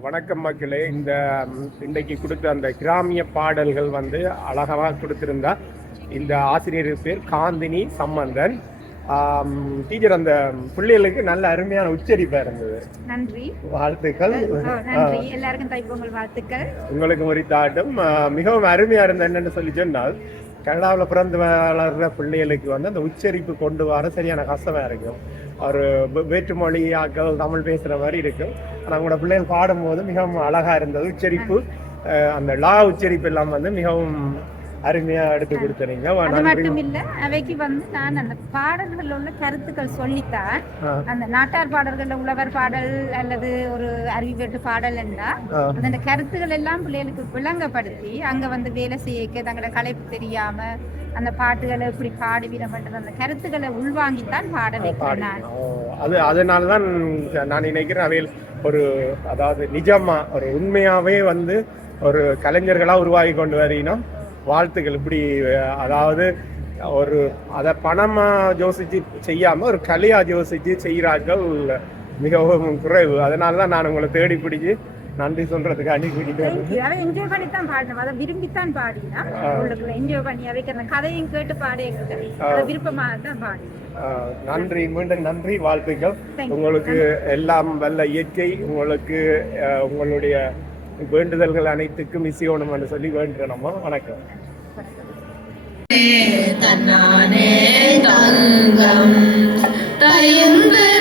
வணக்கம் மக்களே. இந்த இன்றைக்கு கொடுத்த அந்த கிராமிய பாடல்கள் வந்து அழகாக கொடுத்திருந்தா. இந்த ஆசிரியர் பேர் காந்தினி சம்பந்தன். டீச்சர் அந்த பிள்ளைகளுக்கு நல்ல அருமையான உச்சரிப்பா இருந்தது. நன்றி. வாழ்த்துக்கள். எல்லாருக்கும் தைப்பொங்கல் வாழ்த்துக்கள். உங்களுக்கு முறித்தாட்டும் அஹ், மிகவும் அருமையா இருந்த என்னன்னு சொல்லி சொன்னால் கனடாவில் பிறந்து வளர்ற பிள்ளைகளுக்கு வந்து அந்த உச்சரிப்பு கொண்டு வர சரியான கஷ்டமா இருக்கும். ஒரு வே- வேற்றுமொழியாக்கள் தமிழ் பேசுற மாதிரி இருக்கும் ஆனால் உங்களோட பிள்ளைகள் பாடும்போது மிகவும் அழகா இருந்தது. உச்சரிப்பு அந்த லா உச்சரிப்பு எல்லாம் வந்து மிகவும் அருமையா எடுத்து கொடுத்துறீங்க. அது மட்டும் இல்ல அவைக்கு வந்து நான் அந்த பாடல்கள் உள்ள கருத்துக்கள் சொல்லித்தான். அந்த நாட்டார் பாடல்கள்ல உழவர் பாடல் அல்லது ஒரு அறிவியட்டு பாடல் என்றா. அந்த கருத்துக்கள் எல்லாம் பிள்ளைகளுக்கு விளங்கப்படுத்தி அங்க வந்து வேலை செய்யக்க தங்களோட கலைப்பு தெரியாம அந்த பாட்டுகளை எப்படி பாடுவீரம்ன்றது அந்த கருத்துக்களை உள்வாங்கித்தான் பாட வைக்கிறேன் நான். அது அதனால தான் நான் நினைக்கிறேன் அவையில் ஒரு அதாவது நிஜமா ஒரு உண்மையாவே வந்து ஒரு கலைஞர்களா உருவாகி கொண்டு வரீங்கன்னா வாழ்த்துக்கள். இப்படி அதாவது ஒரு அதை பணமா யோசிச்சு செய்யாம ஒரு கலையா யோசிச்சு செய்கிறார்கள் மிகவும் குறைவு. அதனால தான் நான் உங்களை தேடி பிடிச்சி நன்றி சொல்றதுக்கு you. அதை என்ஜாய் பண்ணி தான் பாடினோம். அதை விரும்பித்தான் பாடினா உள்ளுக்குள்ள என்ஜாய் பண்ணி அவைக்கு அந்த கதையும் கேட்டு பாடிய அதை விருப்பமாக தான் ஆஹ் நன்றி மீண்டும் நன்றி வாழ்த்துக்கள். உங்களுக்கு எல்லாம் வல்ல இயற்கை உங்களுக்கு உங்களுடைய வேண்டுதல்கள் அனைத்துக்கும் இசையோணும் என்று சொல்லி வேண்டுகிறோம். வணக்கம். தன்னானே தங்கம் தயம்பிறந்தரமா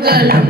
个两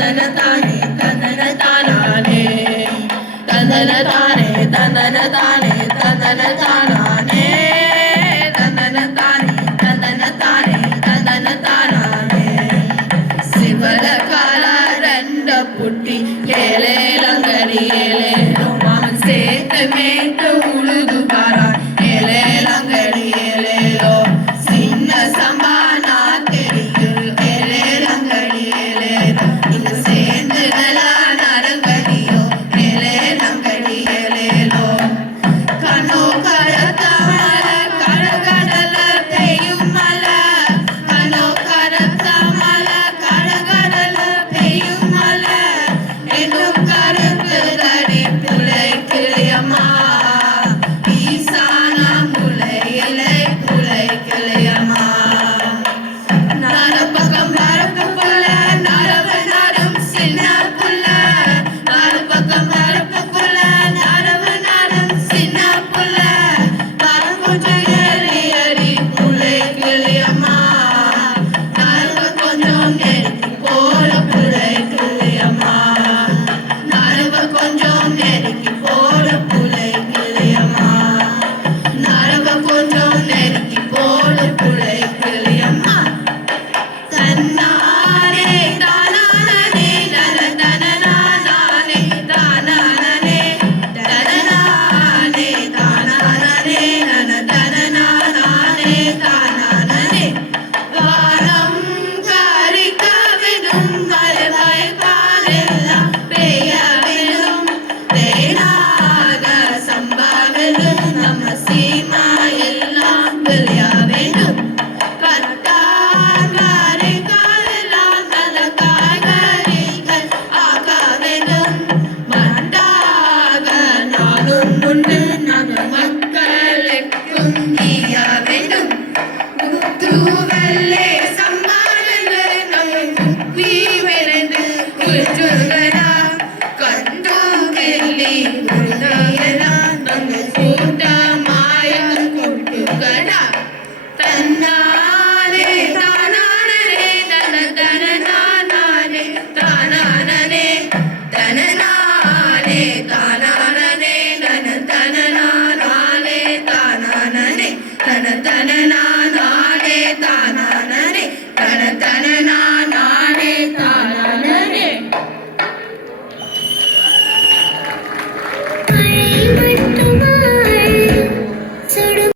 தந்தன தானே தந்தன தானானே தந்தன தானே தந்தன தானே தந்தன தானானே தந்தன தானே தந்தன தானே தந்தன தானானே சிவல கால ரெண்ட புட்டி ஏலேலங்கரி ஏலேலும் மேட்டு உழுது பாரா கருத்து தடி. que fora por inanılmaz. తననే తన తన నా